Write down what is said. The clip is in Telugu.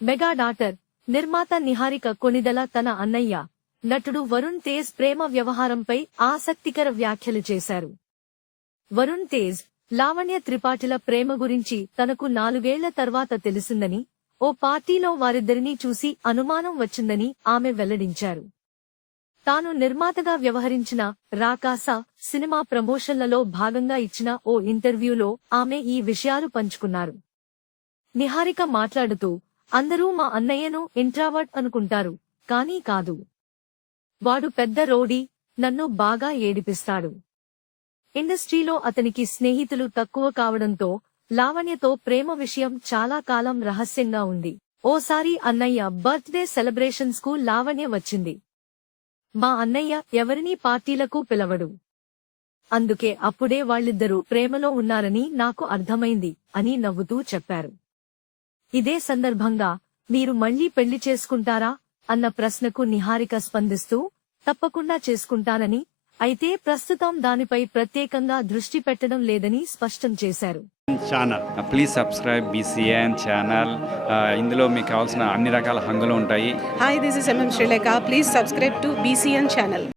మెగా డాటర్ నిర్మాత నిహారిక కొణిదెల తన అన్నయ్య నటుడు వరుణ్ తేజ్ ప్రేమ వ్యవహారంపై ఆసక్తికర వ్యాఖ్యలు చేశారు. వరుణ్ తేజ్, లావణ్య త్రిపాఠిల ప్రేమ గురించి తనకు 4 ఏళ్ల తర్వాత తెలిసిందని, ఓ పార్టీలో వారిద్దరినీ చూసి అనుమానం వచ్చిందని ఆమె వెల్లడించారు. తాను నిర్మాతగా వ్యవహరించిన రాకాస సినిమా ప్రమోషన్లలో భాగంగా ఇచ్చిన ఓ ఇంటర్వ్యూలో ఆమె ఈ విషయాలు పంచుకున్నారు. నిహారిక మాట్లాడుతూ, అందరూ మా అన్నయ్యను ఇంట్రావర్ట్ అనుకుంటారు, కానీ కాదు. వాడు పెద్ద రౌడీ, నన్ను బాగా ఏడిపిస్తాడు. ఇండస్ట్రీలో అతనికి స్నేహితులు తక్కువ కావడంతో లావణ్యతో ప్రేమ విషయం చాలా కాలం రహస్యంగా ఉంది. ఓసారి అన్నయ్య బర్త్డే సెలబ్రేషన్స్ కు లావణ్య వచ్చింది. మా అన్నయ్య ఎవరినీ పార్టీలకు పిలవడు. అందుకే అప్పుడే వాళ్ళిద్దరూ ప్రేమలో ఉన్నారని నాకు అర్థమైంది అని నవ్వుతూ చెప్పారు. ఇదే సందర్భంగా మీరు మళ్లీ పెళ్లి చేసుకుంటారా అన్న ప్రశ్నకు నిహారిక స్పందిస్తూ, తప్పకుండా చేసుకుంటానని, అయితే ప్రస్తుతం దానిపై ప్రత్యేకంగా దృష్టి పెట్టడం లేదని స్పష్టం చేశారు. Please subscribe BCN channel. ఇందులో మీకు కావాల్సిన అన్ని రకాల హంగులు ఉంటాయి. Hi, this is MM Srilekha. Please subscribe to BCN channel.